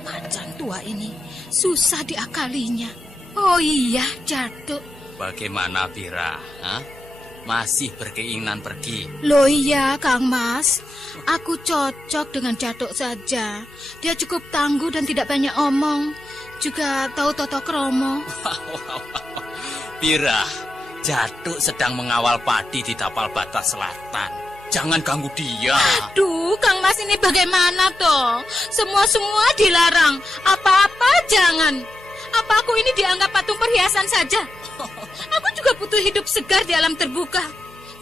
Macan tua ini susah diakalinya. Oh iya, Datuk. Bagaimana, Pira? Masih berkeinginan pergi? Loh iya, Kang Mas. Aku cocok dengan Datuk saja. Dia cukup tangguh dan tidak banyak omong. Juga tahu toto kromo. Pira, Datuk sedang mengawal padi di tapal batas selatan. Jangan ganggu dia. Aduh, Kang Mas ini bagaimana toh? Semua dilarang. Apa-apa jangan. Apa aku ini dianggap patung perhiasan saja? Aku juga butuh hidup segar di alam terbuka.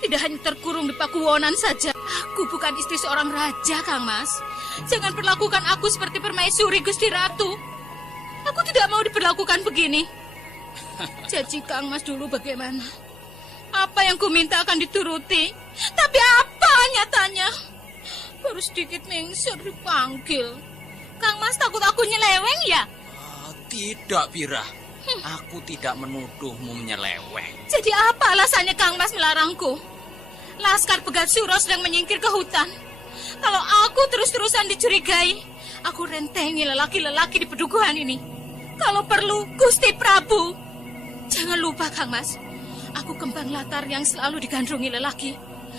Tidak hanya terkurung di pakuwonan saja. Aku bukan istri seorang raja, Kang Mas. Jangan perlakukan aku seperti permaisuri Gusti Ratu. Aku tidak mau diperlakukan begini. Janji Kang Mas dulu bagaimana? Apa yang ku minta akan dituruti. Tapi apa nyatanya? Baru sedikit mengsur dipanggil. Kang Mas takut aku nyeleweng ya? Tidak, Pira. Aku tidak menuduhmu menyeleweng. Jadi apa alasannya Kang Mas melarangku? Laskar Pegat Suro sedang menyingkir ke hutan. Kalau aku terus-terusan dicurigai, Aku rentengi lelaki-lelaki di pedukuhan ini. Kalau perlu, Gusti Prabu. Jangan lupa, Kang Mas. Aku kembang latar yang selalu digandrungi lelaki.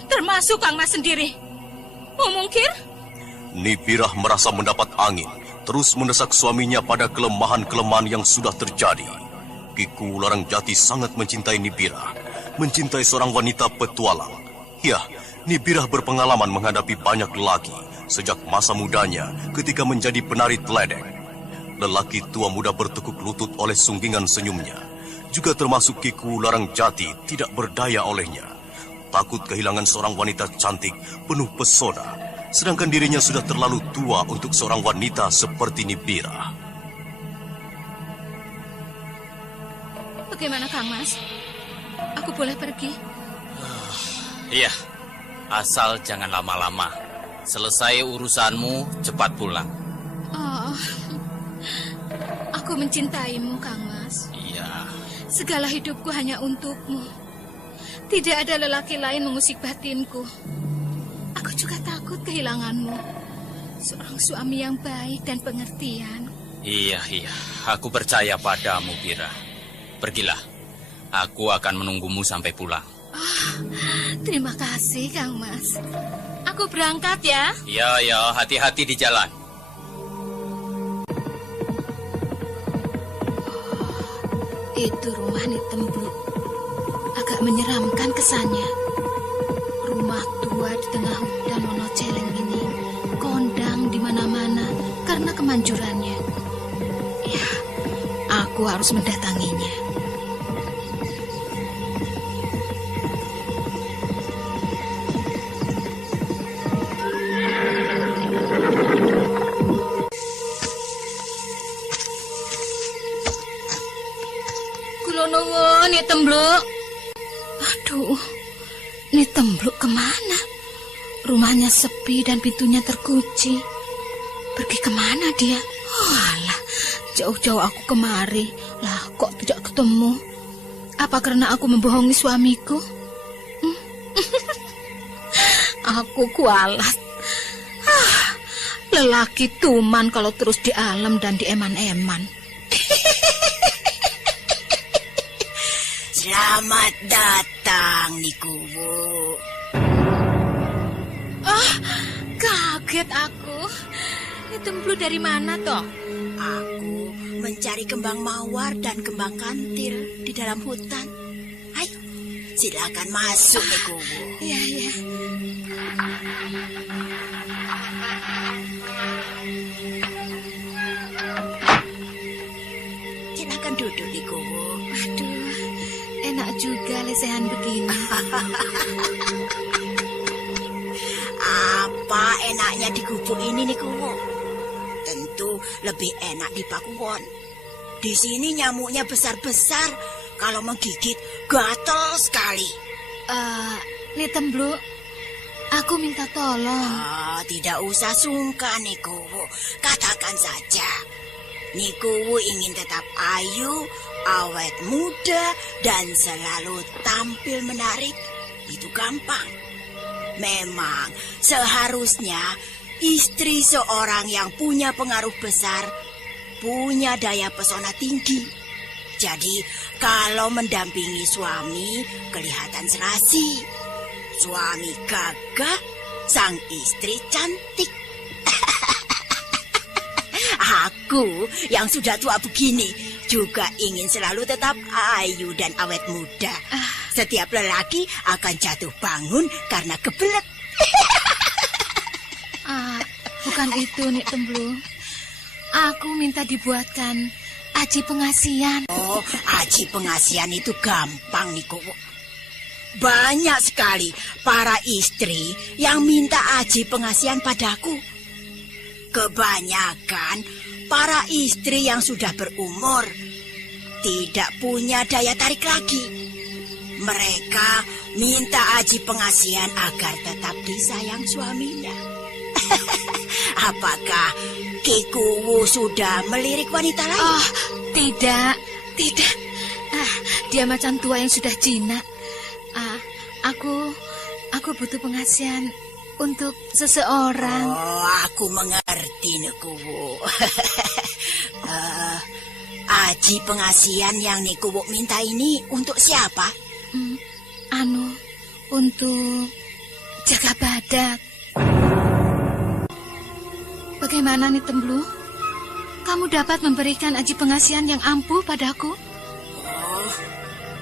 Termasuk Kang Mas sendiri. Mungkir? Nibirah merasa mendapat angin, terus mendesak suaminya pada kelemahan-kelemahan yang sudah terjadi. Kiku Larangjati sangat mencintai Nibirah, mencintai seorang wanita petualang. Ya, Nibirah berpengalaman menghadapi banyak lelaki sejak masa mudanya ketika menjadi penari teledeng. Lelaki tua muda bertekuk lutut oleh sunggingan senyumnya. Juga termasuk Kiku Larangjati tidak berdaya olehnya. Takut kehilangan seorang wanita cantik, penuh pesona. Sedangkan dirinya sudah terlalu tua untuk seorang wanita seperti Nibirah. Bagaimana, Kang Mas? Aku boleh pergi? Iya, asal jangan lama-lama. Selesai urusanmu, cepat pulang. Oh, aku mencintaimu, Kang Mas. Iya. Segala hidupku hanya untukmu. Tidak ada lelaki lain mengusik batinku. Aku juga takut kehilanganmu. Seorang suami yang baik dan pengertian. Iya, aku percaya padamu, Bira. Pergilah, aku akan menunggumu sampai pulang. Terima kasih, Kang Mas. Aku berangkat ya. Ya, hati-hati di jalan. Itu rumah Nitembluk. Agak menyeramkan kesannya. Rumah tua di tengah hutan Wonoceleng ini kondang di mana-mana karena kemanjurannya. Ya, aku harus mendatanginya. Kulonowo, Nitembluk. Aduh, Nitembluk kemana? Rumahnya sepi dan pintunya terkunci. Pergi kemana dia? Alah, jauh-jauh aku kemari. Lah, kok tidak ketemu? Apa karena aku membohongi suamiku? Aku kualat. Lelaki tuman kalau terus di alam dan di eman-eman. Selamat datang, Nikuwu. Kaget aku. Nitembluk dari mana, toh? Aku mencari kembang mawar dan kembang kantil di dalam hutan. Ayo, silakan masuk, Nikuwu. Iya. Silakan duduk, Nikuwu. Aduh, enak juga lesehan begini. Apa enaknya di gubuk ini, Nikuwu? Tentu lebih enak di Pakuwon. Di sini nyamuknya besar-besar. Kalau menggigit, gatel sekali. Nitembluk, aku minta tolong. Tidak usah sungkan, Nikuwu. Katakan saja. Nikuwu ingin tetap ayu, awet muda, dan selalu tampil menarik. Itu gampang. Memang seharusnya istri seorang yang punya pengaruh besar, punya daya pesona tinggi. Jadi kalau mendampingi suami kelihatan serasi. Suami gagah, sang istri cantik. Aku yang sudah tua begini juga ingin selalu tetap ayu dan awet muda. Setiap lelaki akan jatuh bangun karena kebelet. Bukan itu, Nitembluk. Aku minta dibuatkan aji pengasihan. Oh, aji pengasihan itu gampang, Nikuwu. Banyak sekali para istri yang minta aji pengasihan padaku. Kebanyakan para istri yang sudah berumur tidak punya daya tarik lagi. Mereka minta aji pengasihan agar tetap disayang suaminya. Apakah Kikuwu sudah melirik wanita lain? Tidak. Dia macam tua yang sudah jinak. Aku butuh pengasihan untuk seseorang. Oh, aku mengerti, Nikuwu. Aji pengasihan yang Nikuwu minta ini untuk siapa? Untuk Jaka Badak. Bagaimana nih Temblu? Kamu dapat memberikan aji pengasihan yang ampuh padaku? Oh,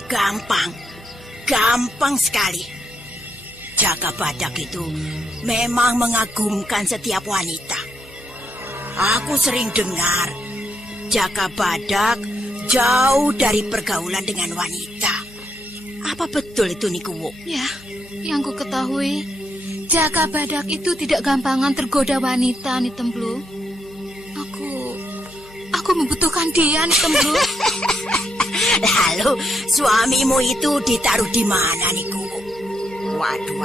gampang. Gampang sekali. Jaka Badak itu memang mengagumkan setiap wanita. Aku sering dengar Jaka Badak jauh dari pergaulan dengan wanita. Apa betul itu, Nikuwu? Ya, yang ku ketahui, Jaka Badak itu tidak gampangan tergoda wanita, nih Temblu. Aku membutuhkan dia, nih Temblu. Lalu suamimu itu ditaruh di mana, Nikuwu? Waduh.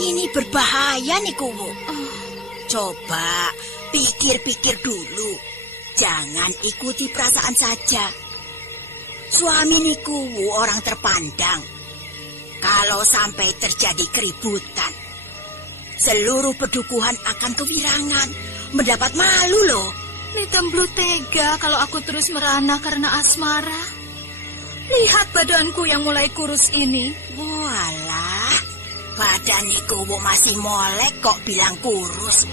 Ini berbahaya, Nikuwu. Coba pikir-pikir dulu. Jangan ikuti perasaan saja. Suami Nikuwu orang terpandang. Kalau sampai terjadi keributan, seluruh pedukuhan akan kewirangan, mendapat malu loh. Nih Temblu tega kalau aku terus merana karena asmara. Lihat badanku yang mulai kurus ini. Walah, badan Nikuwu masih molek kok bilang kurus.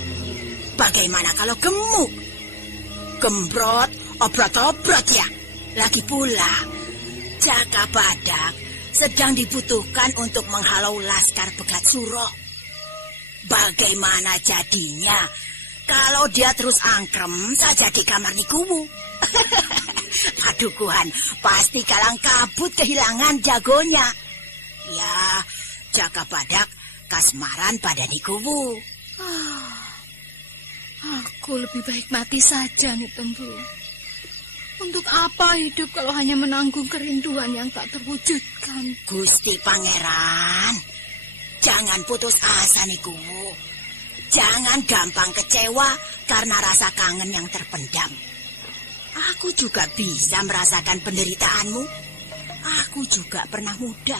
Bagaimana kalau gemuk? Gembrot, obrot-obrot ya. Lagi pula, Jaka Badak sedang dibutuhkan untuk menghalau laskar Begat Suro. Bagaimana jadinya kalau dia terus angkrem saja di kamar Nikuwu? Padukuhan pasti kalang kabut kehilangan jagonya. Ya, Jaka Badak kasmaran pada Nikuwu. Aku lebih baik mati saja, nih Temblu. Untuk apa hidup kalau hanya menanggung kerinduan yang tak terwujudkan? Gusti Pangeran, jangan putus asa, Nikuwu. Jangan gampang kecewa karena rasa kangen yang terpendam. Aku juga bisa merasakan penderitaanmu. Aku juga pernah muda.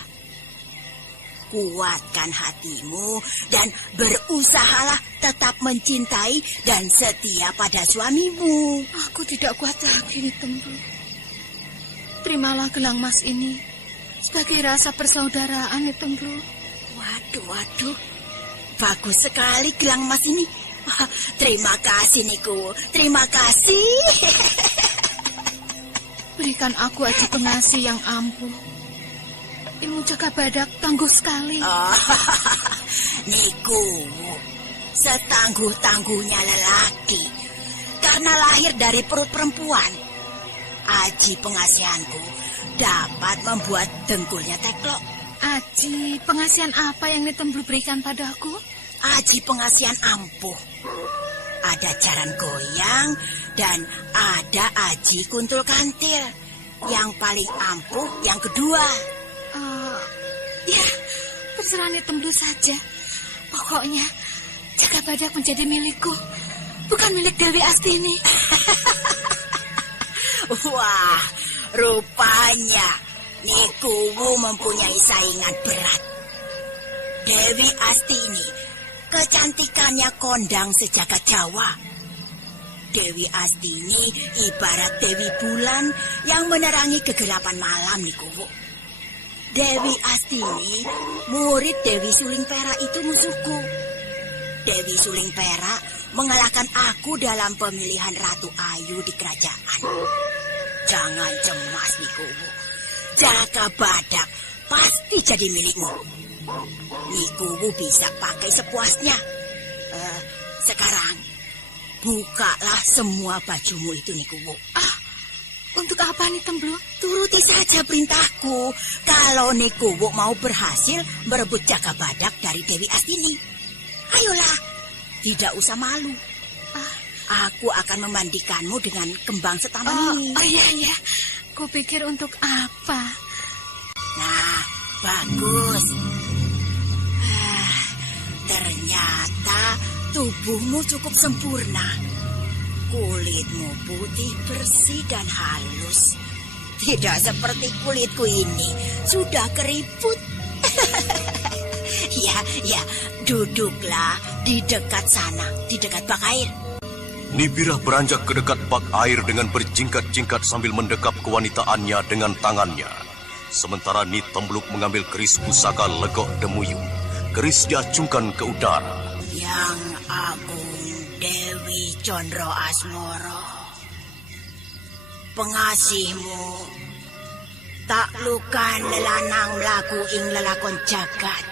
Kuatkan hatimu dan berusahalah tetap mencintai dan setia pada suamimu. Aku tidak kuat lagi, nih Temblu. Terimalah gelang emas ini sebagai rasa persaudaraan, nih Temblu. Waduh. Bagus sekali gelang emas ini. Terima kasih, Nikuwu. Terima kasih. Berikan aku aji pengasih yang ampuh. Ilmu Jaka Badak tangguh sekali. Nikuwu, setangguh-tangguhnya lelaki. Karena lahir dari perut perempuan. Aji pengasihanku dapat membuat dengkulnya teklok. Aji pengasihan apa yang Temblu berikan padaku? Aji pengasihan ampuh. Ada jaran goyang dan ada aji kuntul kantil. Yang paling ampuh yang kedua. Ya, terserah Temblu saja. Pokoknya Jaka Badak menjadi milikku, bukan milik Dewi Astini. Wah, rupanya Nikuwu mempunyai saingan berat. Dewi Astini, kecantikannya kondang sejagat Jawa. Dewi Astini ibarat Dewi Bulan yang menerangi kegelapan malam, Nikuwu. Dewi Astini, murid Dewi Suling Perak itu musuhku. Dewi Suling Perak mengalahkan aku dalam pemilihan Ratu Ayu di kerajaan. Jangan cemas, Nikuwu. Jaka Badak pasti jadi milikmu. Nikuwu bisa pakai sepuasnya. Sekarang, bukalah semua bajumu itu, Nikuwu. Untuk apa, Temblu? Turuti saja perintahku. Kalau Nikuwu mau berhasil merebut Jaka Badak dari Dewi Astini. Ayolah, tidak usah malu. Aku akan memandikanmu dengan kembang setam ini. Iya. Kupikir untuk apa? Nah, bagus. Ternyata tubuhmu cukup sempurna. Kulitmu putih, bersih, dan halus. Tidak seperti kulitku ini, sudah keriput. Ya, duduklah di dekat sana, di dekat bak air. Nibirah beranjak ke dekat bak air dengan berjingkat-jingkat sambil mendekap kewanitaannya dengan tangannya. Sementara Ni Tembluk mengambil keris pusaka Legok Demuyung. Keris diacungkan ke udara. Yang Agung Dewi Condro Asmoro, pengasihmu taklukan lelanang mlaku ing lelakon jagat.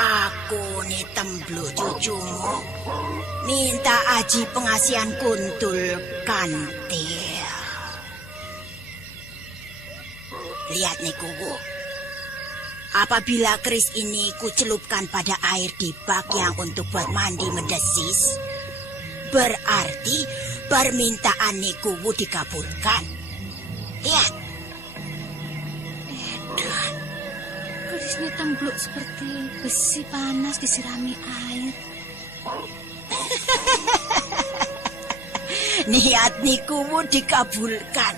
Aku Ni Tembluk cucumu minta aji pengasihan kuntul kantil. Lihat nih kubu. Apabila keris ini kucelupkan pada air di bak yang untuk buat mandi mendesis, berarti permintaan Nikuwu dikabulkan. Lihat. Edan, kerisnya Tembluk seperti besi panas disirami air. Niat Nikuwu dikabulkan.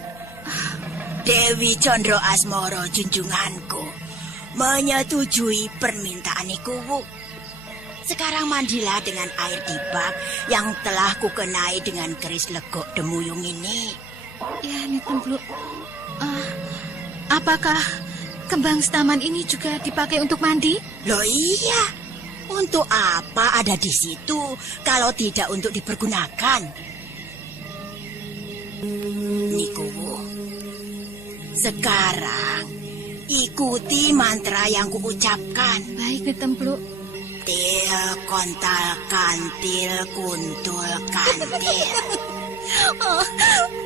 Dewi Condro Asmoro junjunganku menyetujui permintaan Nikuwu. Sekarang mandilah dengan air di bak yang telah kukenai dengan keris Legok Demuyung ini. Ya, Ni Tembluk. Apakah kembang setaman ini juga dipakai untuk mandi? Loh iya. Untuk apa ada di situ kalau tidak untuk dipergunakan? Nikuwu, sekarang ikuti mantra yang kuucapkan. Baik, Ni Tembluk. Til kontal kantil kuntul kantil. Oh,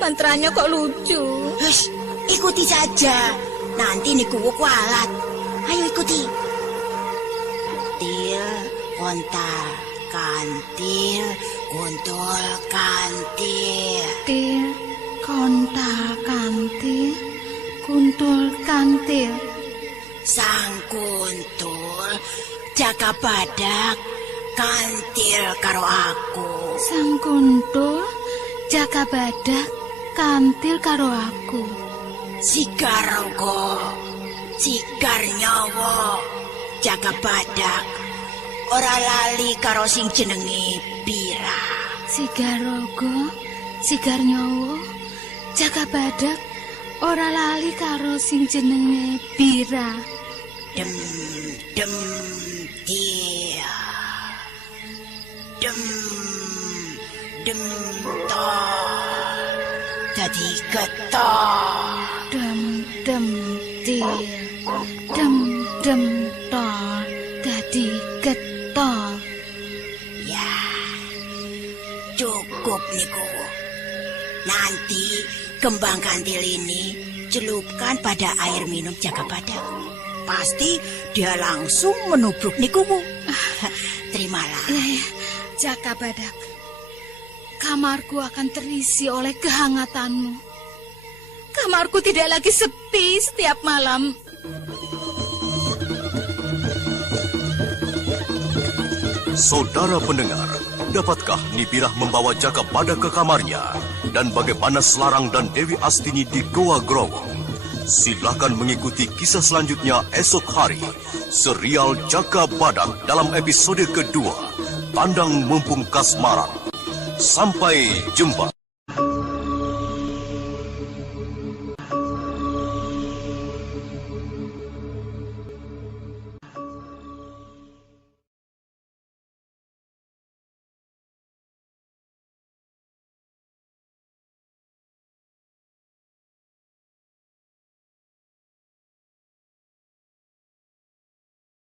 mantranya kok lucu. Hush, ikuti saja. Nanti Nikuwu kualat. Ayo ikuti. Til kontal kantil kuntul kantil. Til kontal kantil kuntul kantil. Sang kuntul jaga badak kantil karo aku. Sang kuntul jaga badak kantil karo aku. Sigar rogo, sigar nyawa, jaga badak. Ora lali karo sing jenenge Bira. Sigar rogo, sigar nyawa, jaga badak. Ora lali karo sing jenenge Bira. Dem dem dia. Dem dem to. Dadi getol. Dem dem dia. Dem dem to. Dadi getol. Ya. Cukup Nikuwu. Nanti kembang kantil ini celupkan pada air minum jaga badak. Pasti dia langsung menubruk Nikuwu. Terimalah. Ya, jaga badak. Kamarku akan terisi oleh kehangatanmu. Kamarku tidak lagi sepi setiap malam. Saudara pendengar, dapatkah Nibirah membawa jaga badak ke kamarnya? Dan bagaimana Selarang dan Dewi Astini di Goa Growong? Silakan mengikuti kisah selanjutnya esok hari. Serial Jaga Badak dalam episode kedua, Tandang Mumpung Kasmaran. Sampai jumpa.